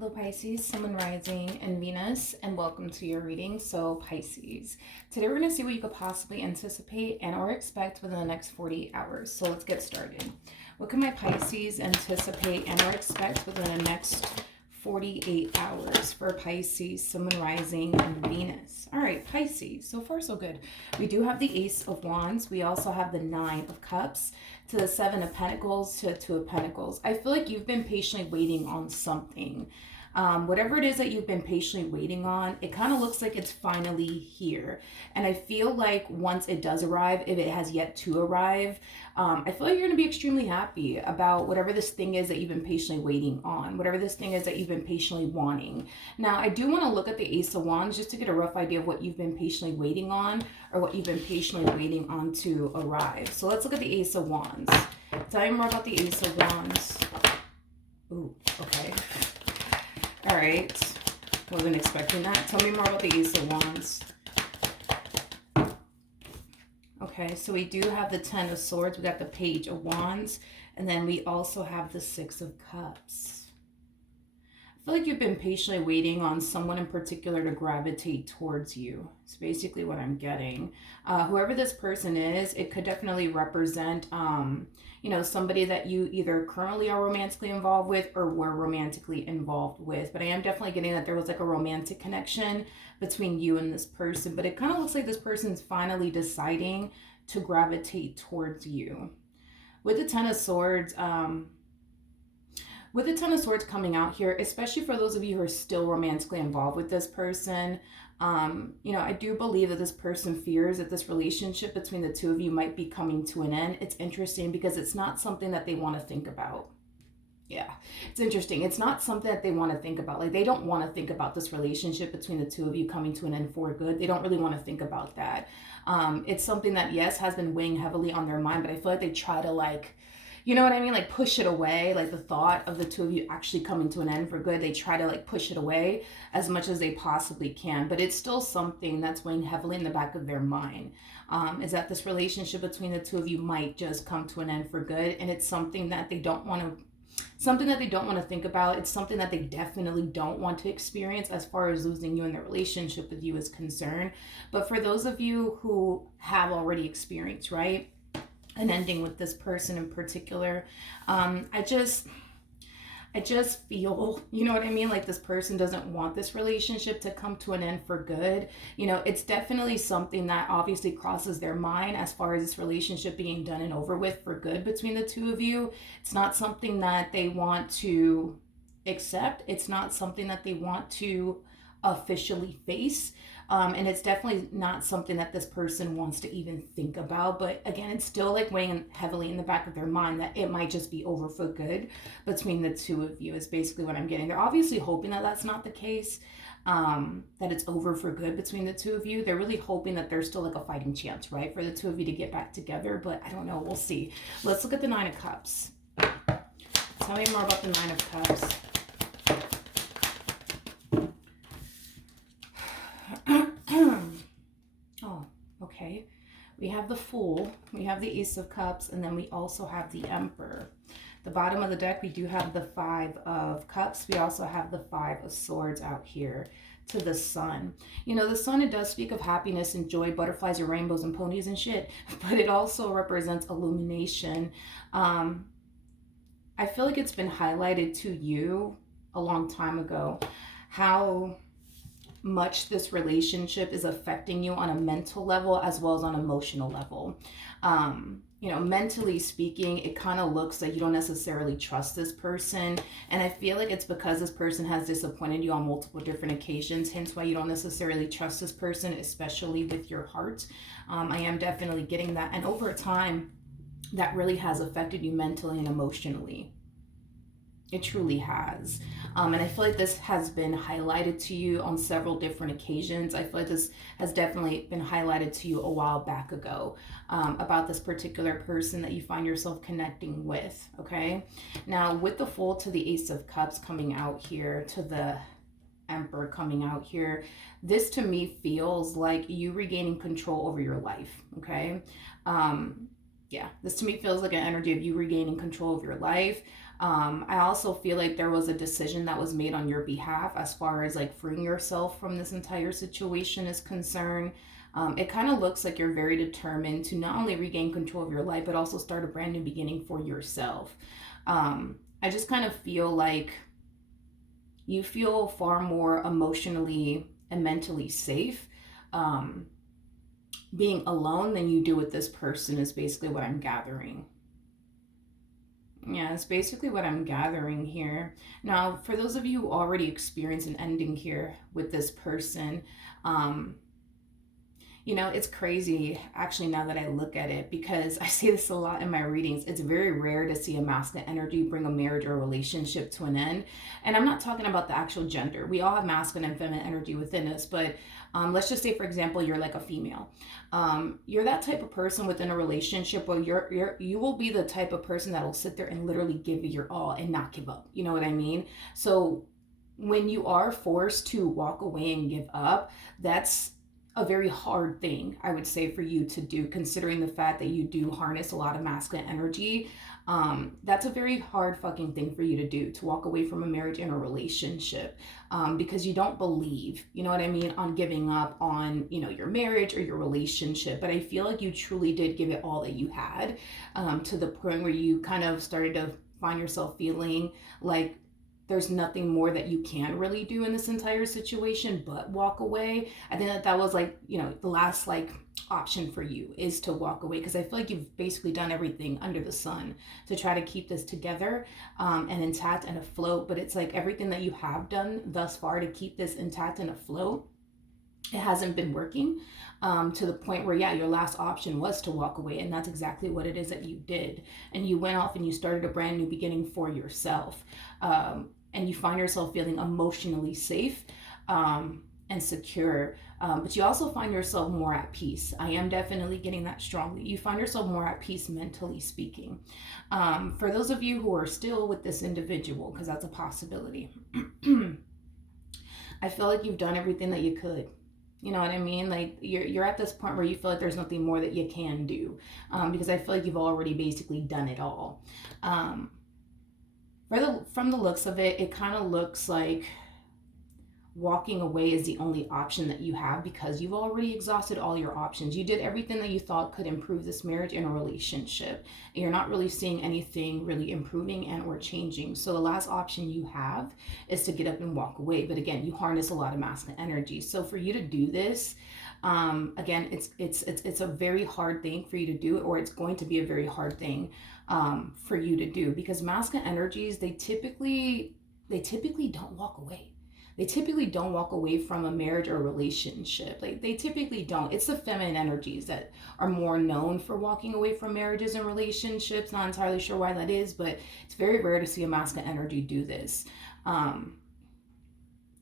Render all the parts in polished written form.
Hello Pisces, Sun, Moon, Rising, and Venus, and welcome to your reading. So Pisces, today we're going to see what you could possibly anticipate and or expect within the next 48 hours. So let's get started. What can my Pisces anticipate and or expect within the next 48 hours for Pisces, Sun, Moon, Rising, and Venus? All right, Pisces, so far so good. We do have the Ace of Wands. We also have the Nine of Cups to the Seven of Pentacles to Two of Pentacles. I feel like you've been patiently waiting on something. Whatever it is that you've been patiently waiting on, it kind of looks like it's finally here. And I feel like once it does arrive, if it has yet to arrive, I feel like you're going to be extremely happy about whatever this thing is that you've been patiently waiting on, whatever this thing is that you've been patiently wanting. Now, I do want to look at the Ace of Wands just to get a rough idea of what you've been patiently waiting on or what you've been patiently waiting on to arrive. So let's look at the Ace of Wands. Tell me more about the Ace of Wands. Ooh, okay. All right, wasn't expecting that. Tell me more about the Ace of Wands. Okay, so we do have the Ten of Swords, we got the Page of Wands, and then we also have the Six of Cups. I feel like you've been patiently waiting on someone in particular to gravitate towards you. It's basically what I'm getting. Whoever this person is, it could definitely represent somebody that you either currently are romantically involved with or were romantically involved with. But I am definitely getting that there was like a romantic connection between you and this person. But it kind of looks like this person's finally deciding to gravitate towards you. With the Ten of Swords, coming out here, especially for those of you who are still romantically involved with this person, I do believe that this person fears that this relationship between the two of you might be coming to an end. It's interesting because it's not something that they want to think about. Yeah, it's interesting. It's not something that they want to think about. Like, they don't want to think about this relationship between the two of you coming to an end for good. They don't really want to think about that. It's something that, yes, has been weighing heavily on their mind, but I feel like they try to you know what I mean? Like, push it away. Like, the thought of the two of you actually coming to an end for good, they try to push it away as much as they possibly can. But it's still something that's weighing heavily in the back of their mind. Is that this relationship between the two of you might just come to an end for good. And it's something that they don't want to think about. It's something that they definitely don't want to experience as far as losing you and their relationship with you is concerned. But for those of you who have already experienced, right, an ending with this person in particular, I just feel, you know what I mean? Like, this person doesn't want this relationship to come to an end for good. It's definitely something that obviously crosses their mind as far as this relationship being done and over with for good between the two of you. It's not something that they want to accept. It's not something that they want to officially face. And it's definitely not something that this person wants to even think about. But again, it's still weighing heavily in the back of their mind that it might just be over for good between the two of you is basically what I'm getting. They're obviously hoping that that's not the case, that it's over for good between the two of you. They're really hoping that there's still a fighting chance, right, for the two of you to get back together. But I don't know. We'll see. Let's look at the Nine of Cups. Tell me more about the Nine of Cups. Oh, okay. We have the Fool, we have the Ace of Cups, and then we also have the Emperor. The bottom of the deck, we do have the Five of Cups. We also have the Five of Swords out here to the Sun. The Sun, it does speak of happiness and joy, butterflies and rainbows and ponies and shit, but it also represents illumination. I feel like it's been highlighted to you a long time ago how much this relationship is affecting you on a mental level as well as on an emotional level. Mentally speaking, it kind of looks like you don't necessarily trust this person. And I feel like it's because this person has disappointed you on multiple different occasions, hence why you don't necessarily trust this person, especially with your heart. I am definitely getting that. And over time, that really has affected you mentally and emotionally. It truly has. And I feel like this has been highlighted to you on several different occasions. I feel like this has definitely been highlighted to you a while back ago, about this particular person that you find yourself connecting with, okay? Now, with the Fool to the Ace of Cups coming out here, to the Emperor coming out here, this to me feels like you regaining control over your life, okay? Yeah, this to me feels like an energy of you regaining control of your life. I also feel like there was a decision that was made on your behalf as far as like freeing yourself from this entire situation is concerned. It kind of looks like you're very determined to not only regain control of your life, but also start a brand new beginning for yourself. I just kind of feel like you feel far more emotionally and mentally safe being alone than you do with this person, is basically what I'm gathering. Yeah, it's basically what I'm gathering here. Now, for those of you who already experienced an ending here with this person, um, you know, it's crazy actually now that I look at it, because I see this a lot in my readings. It's very rare to see a masculine energy bring a marriage or a relationship to an end. And I'm not talking about the actual gender. We all have masculine and feminine energy within us, but let's just say, for example, you're like a female. You're that type of person within a relationship where you will be the type of person that will sit there and literally give your all and not give up. You know what I mean? So when you are forced to walk away and give up, that's a very hard thing, I would say, for you to do, considering the fact that you do harness a lot of masculine energy. That's a very hard fucking thing for you to do, to walk away from a marriage and a relationship, because you don't believe, you know what I mean, on giving up on, you know, your marriage or your relationship. But I feel like you truly did give it all that you had, to the point where you kind of started to find yourself feeling like there's nothing more that you can really do in this entire situation but walk away. I think that was like, you know, the last like option for you is to walk away, because I feel like you've basically done everything under the sun to try to keep this together, and intact and afloat. But it's like everything that you have done thus far to keep this intact and afloat, it hasn't been working, to the point where, yeah, your last option was to walk away. And that's exactly what it is that you did. And you went off and you started a brand new beginning for yourself. And you find yourself feeling emotionally safe, and secure. But you also find yourself more at peace. I am definitely getting that strongly. You find yourself more at peace, mentally speaking. For those of you who are still with this individual, because that's a possibility, I feel like you've done everything that you could. You know what I mean? Like you're at this point where you feel like there's nothing more that you can do, because I feel like you've already basically done it all. From the looks of it, it kind of looks like walking away is the only option that you have, because you've already exhausted all your options. You did everything that you thought could improve this marriage and a relationship, and you're not really seeing anything really improving and or changing. So the last option you have is to get up and walk away. But again, you harness a lot of masculine energy. So for you to do this, again, it's a very hard thing for you to do, or it's going to be a very hard thing for you to do, because masculine energies, they typically don't walk away. They typically don't walk away from a marriage or a relationship. Like they typically don't. It's the feminine energies that are more known for walking away from marriages and relationships. Not entirely sure why that is, but it's very rare to see a masculine energy do this. Yeah,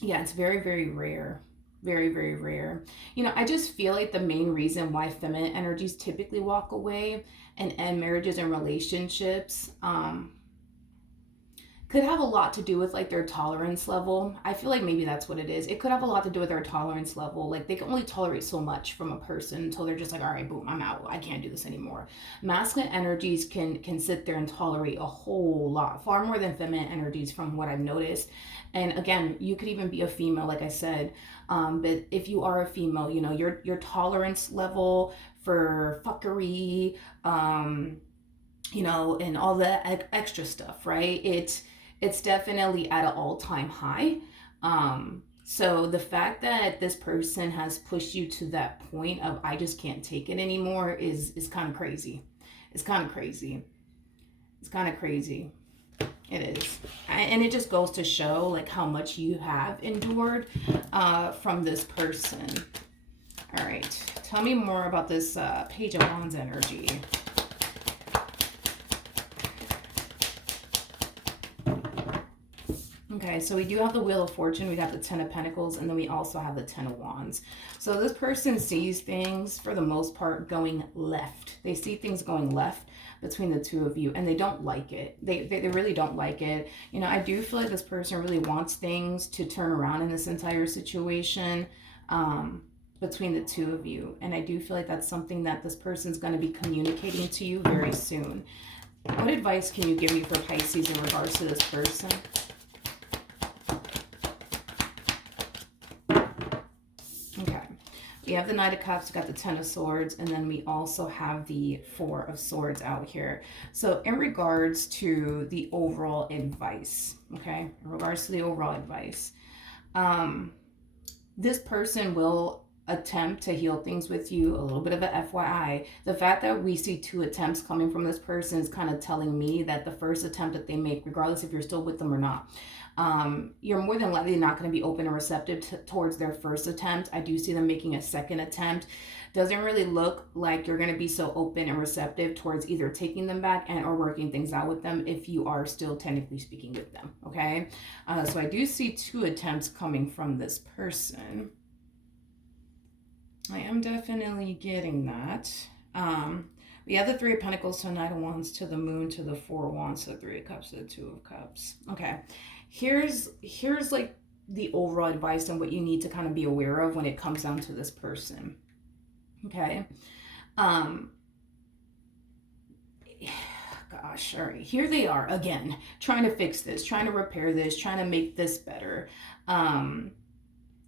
it's very, very rare. Very, very rare. You know, I just feel like the main reason why feminine energies typically walk away and end marriages and relationships, could have a lot to do with like their tolerance level. I feel like maybe that's what it is. It could have a lot to do with their tolerance level. Like they can only tolerate so much from a person until they're just like, all right, boom, I'm out. I can't do this anymore. Masculine energies can sit there and tolerate a whole lot, far more than feminine energies from what I've noticed. And again, you could even be a female, like I said. But if you are a female, you know, your tolerance level for fuckery, you know, and all the extra stuff, right? It's definitely at an all-time high. So the fact that this person has pushed you to that point of I just can't take it anymore is kind of crazy. It's kind of crazy. It's kind of crazy. It is. And it just goes to show like how much you have endured from this person. All right. Tell me more about this Page of Wands energy. Okay, so we do have the Wheel of Fortune, we have the Ten of Pentacles, and then we also have the Ten of Wands. So this person sees things, for the most part, going left. They see things going left between the two of you, and they don't like it. They really don't like it. You know, I do feel like this person really wants things to turn around in this entire situation between the two of you. And I do feel like that's something that this person's going to be communicating to you very soon. What advice can you give me for Pisces in regards to this person? Okay. We have the Knight of Cups, we got the Ten of Swords, and then we also have the Four of Swords out here. So in regards to the overall advice, okay, in regards to the overall advice, this person will attempt to heal things with you. A little bit of a FYI. The fact that we see 2 attempts coming from this person is kind of telling me that the first attempt that they make, regardless if you're still with them or not, you're more than likely not going to be open and receptive towards their first attempt. I do see them making a second attempt. Doesn't really look like you're going to be so open and receptive towards either taking them back and or working things out with them if you are still technically speaking with them. Okay. So I do see 2 attempts coming from this person. I am definitely getting that. We have the 3 of Pentacles to the Knight of Wands to the Moon to the 4 of Wands to the 3 of Cups to the 2 of Cups. Okay. Here's like the overall advice and what you need to kind of be aware of when it comes down to this person. Okay. Gosh, all right. Here they are again, trying to fix this, trying to repair this, trying to make this better.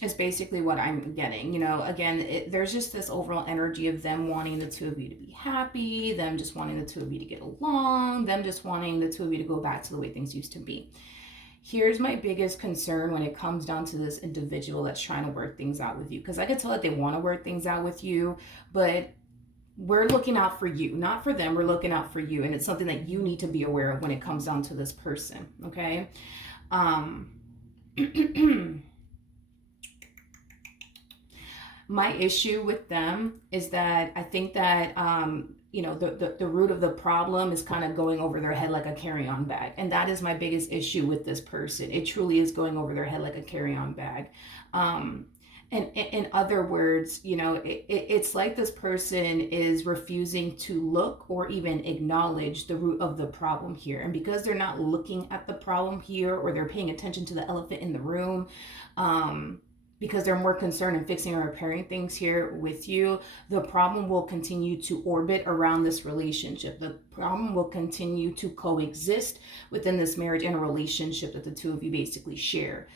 Is basically what I'm getting. You know, again, there's just this overall energy of them wanting the 2 of you to be happy, them just wanting the 2 of you to get along, them just wanting the 2 of you to go back to the way things used to be. Here's my biggest concern when it comes down to this individual that's trying to work things out with you. Because I could tell that they want to work things out with you, but we're looking out for you, not for them. We're looking out for you. And it's something that you need to be aware of when it comes down to this person. Okay. My issue with them is that I think that, you know, the root of the problem is kind of going over their head like a carry-on bag. And that is my biggest issue with this person. It truly is going over their head like a carry-on bag. And in other words, you know, it's like this person is refusing to look or even acknowledge the root of the problem here. And because they're not looking at the problem here, or they're paying attention to the elephant in the room, because they're more concerned in fixing or repairing things here with you, the problem will continue to orbit around this relationship. The problem will continue to coexist within this marriage and a relationship that the 2 of you basically share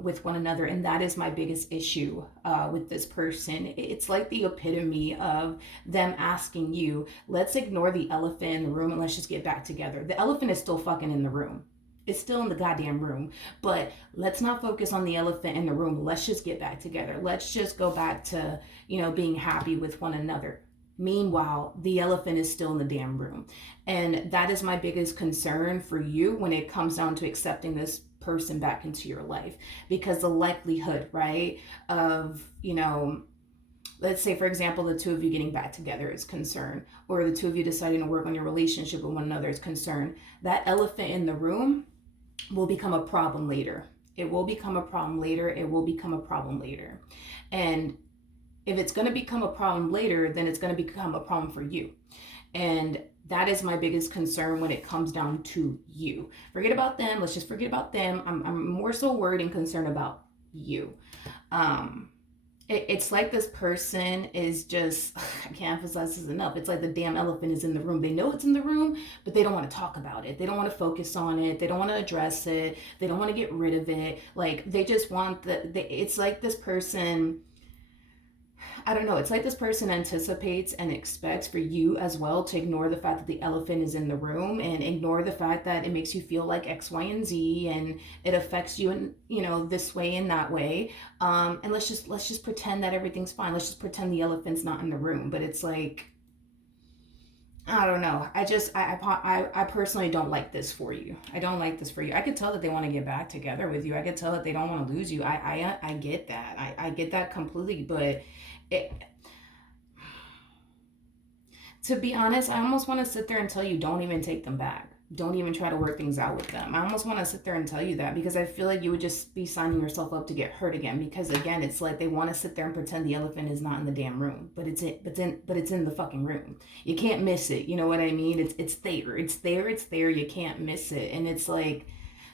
with one another. And that is my biggest issue with this person. It's like the epitome of them asking you, let's ignore the elephant in the room and let's just get back together. The elephant is still fucking in the room. It's still in the goddamn room, but let's not focus on the elephant in the room. Let's just get back together. Let's just go back to, you know, being happy with one another. Meanwhile, the elephant is still in the damn room. And that is my biggest concern for you when it comes down to accepting this person back into your life, because the likelihood, right, of, you know, let's say, for example, the 2 of you getting back together is concerned, or the 2 of you deciding to work on your relationship with one another is concerned. That elephant in the room will become a problem later. It will become a problem later. It will become a problem later. And if it's going to become a problem later, then it's going to become a problem for you. And that is my biggest concern when it comes down to you. Forget about them. Let's just forget about them. I'm more so worried and concerned about you. It's like this person is just, I can't emphasize this enough. It's like the damn elephant is in the room. They know it's in the room, but they don't want to talk about it. They don't want to focus on it. They don't want to address it. They don't want to get rid of it. Like, they just want it's like this person, I don't know. It's like this person anticipates and expects for you as well to ignore the fact that the elephant is in the room, and ignore the fact that it makes you feel like X, Y, and Z, and it affects you in, you know, this way and that way. And let's just pretend that everything's fine. Let's just pretend the elephant's not in the room. But it's like, I don't know. I personally don't like this for you. I don't like this for you. I could tell that they want to get back together with you. I could tell that they don't want to lose you. I get that. I get that completely. But to be honest, I almost want to sit there and tell you, don't even take them back. Don't even try to work things out with them. I almost want to sit there and tell you that, because I feel like you would just be signing yourself up to get hurt again. Because again, it's like they want to sit there and pretend the elephant is not in the damn room, but it's in the fucking room. You can't miss it. You know what I mean? It's there. It's there. It's there. You can't miss it. And it's like,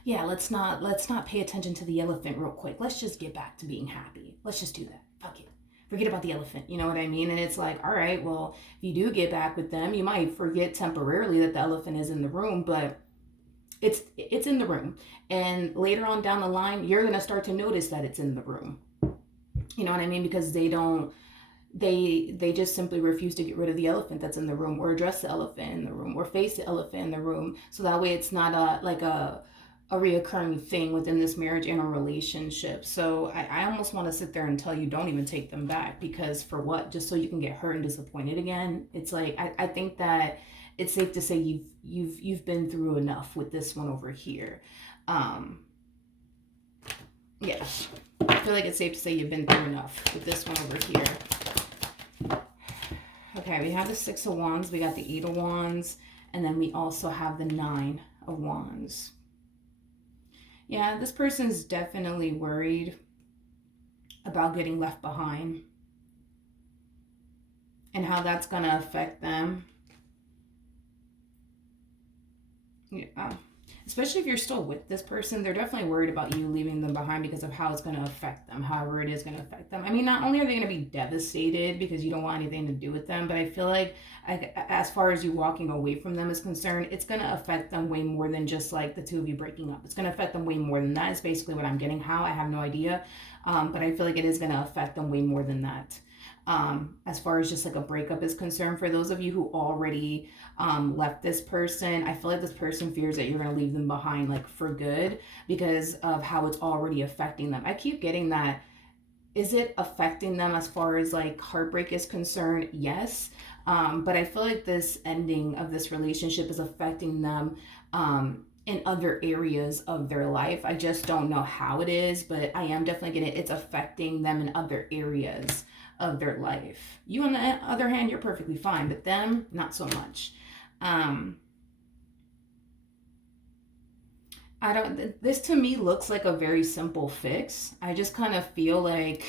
yeah, let's not pay attention to the elephant real quick. Let's just get back to being happy. Let's just do that. Fuck it. forget about the elephant. You know what I mean? And it's like, all right, well, if you do get back with them, you might forget temporarily that the elephant is in the room, but it's in the room. And later on down the line, you're going to start to notice that it's in the room. You know what I mean? Because they just simply refuse to get rid of the elephant that's in the room, or address the elephant in the room, or face the elephant in the room. So that way it's not a reoccurring thing within this marriage and a relationship. So I almost want to sit there and tell you, don't even take them back, because for what? Just so you can get hurt and disappointed again? It's like, I think that it's safe to say you've been through enough with this one over here. Yeah, I feel like it's safe to say you've been through enough with this one over here. Okay, we have the Six of Wands, we got the Eight of Wands, and then we also have the Nine of Wands. Yeah, this person's definitely worried about getting left behind and how that's going to affect them. Yeah. Especially if you're still with this person, they're definitely worried about you leaving them behind because of how it's going to affect them, however it is going to affect them. I mean, not only are they going to be devastated because you don't want anything to do with them, but I feel like as far as you walking away from them is concerned, it's going to affect them way more than just like the two of you breaking up. It's going to affect them way more than that is basically what I'm getting. How? I have no idea. But I feel like it is going to affect them way more than that. As far as just like a breakup is concerned, for those of you who already left this person, I feel like this person fears that you're going to leave them behind like for good because of how it's already affecting them. I keep getting that. Is it affecting them as far as like heartbreak is concerned? Yes. But I feel like this ending of this relationship is affecting them in other areas of their life. I just don't know how it is, but I am definitely getting it's affecting them in other areas of their life. You, on the other hand, you're perfectly fine, but them, not so much. This to me looks like a very simple fix. I just kind of feel like,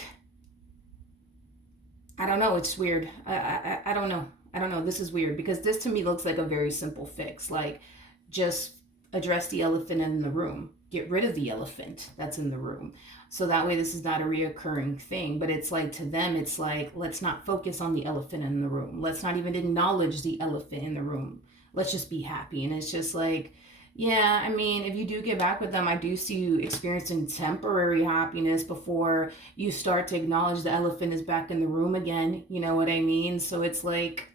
I don't know, it's weird. I don't know. I don't know. This is weird because this to me looks like a very simple fix. Like, just address the elephant in the room. Get rid of the elephant that's in the room. So that way this is not a reoccurring thing. But it's like, to them, it's like, let's not focus on the elephant in the room. Let's not even acknowledge the elephant in the room. Let's just be happy. And it's just like, yeah, I mean, if you do get back with them, I do see you experiencing temporary happiness before you start to acknowledge the elephant is back in the room again. You know what I mean? So it's like,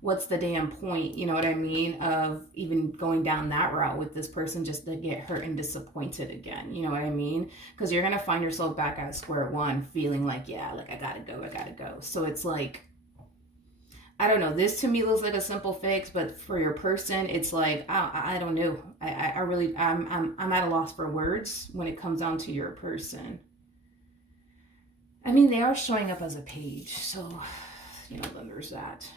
what's the damn point, you know what I mean, of even going down that route with this person just to get hurt and disappointed again, you know what I mean? Because you're going to find yourself back at square one feeling like, yeah, like I gotta go. So it's like, I don't know, this to me looks like a simple fix, but for your person, it's like, I don't know. I really, I'm at a loss for words when it comes down to your person. I mean, they are showing up as a page, so, you know, then there's that.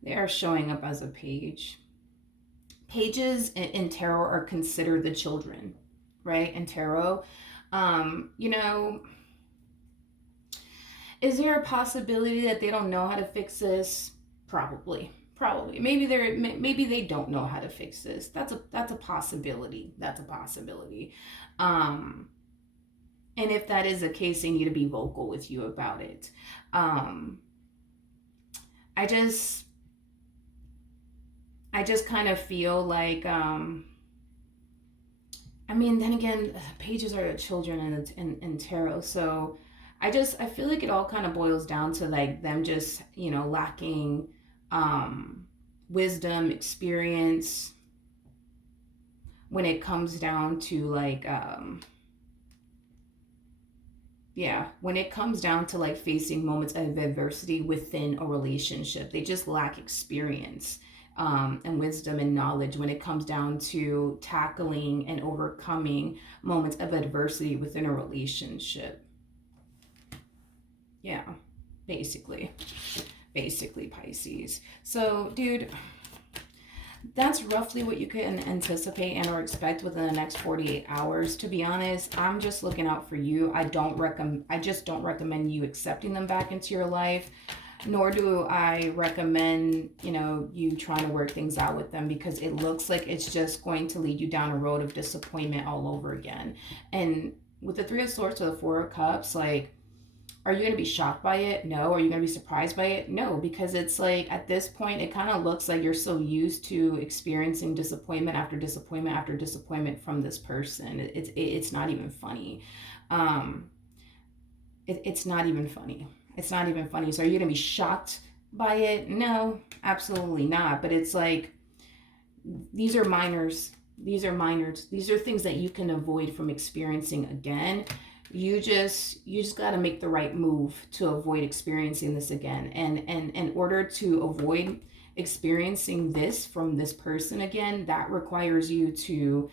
They are showing up as a page. Pages in tarot are considered the children, right? In tarot, you know, is there a possibility that they don't know how to fix this? Probably. Maybe they don't know how to fix this. That's a possibility. And if that is the case, they need to be vocal with you about it. I just kind of feel like, I mean, then again, pages are children in tarot. So I feel like it all kind of boils down to like them just, you know, lacking wisdom, experience when it comes down to like, when it comes down to like facing moments of adversity within a relationship. They just lack experience. And wisdom and knowledge when it comes down to tackling and overcoming moments of adversity within a relationship. Yeah, basically Pisces. So, dude, that's roughly what you can anticipate and or expect within the next 48 hours. To be honest, I'm just looking out for you. I just don't recommend you accepting them back into your life. Nor do I recommend, you know, you trying to work things out with them, because it looks like it's just going to lead you down a road of disappointment all over again. And with the Three of Swords to the Four of Cups, like, Are you going to be shocked by it? No. Are you going to be surprised by it? No, because it's like at this point, it kind of looks like you're so used to experiencing disappointment after disappointment after disappointment from this person. It's not even funny. Um, it's not even funny. It's not even funny. So are you going to be shocked by it? No, absolutely not. But it's like, these are minors. These are minors. These are things that you can avoid from experiencing again. You just got to make the right move to avoid experiencing this again. And in order to avoid experiencing this from this person again, that requires you to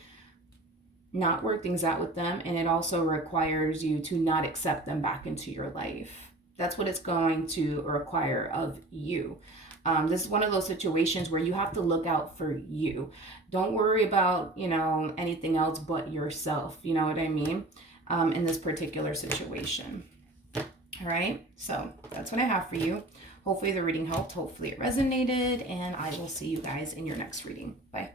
not work things out with them, and it also requires you to not accept them back into your life. That's what it's going to require of you. This is one of those situations where you have to look out for you. Don't worry about, anything else but yourself. You know what I mean? In this particular situation. All right. So that's what I have for you. Hopefully the reading helped. Hopefully it resonated. And I will see you guys in your next reading. Bye.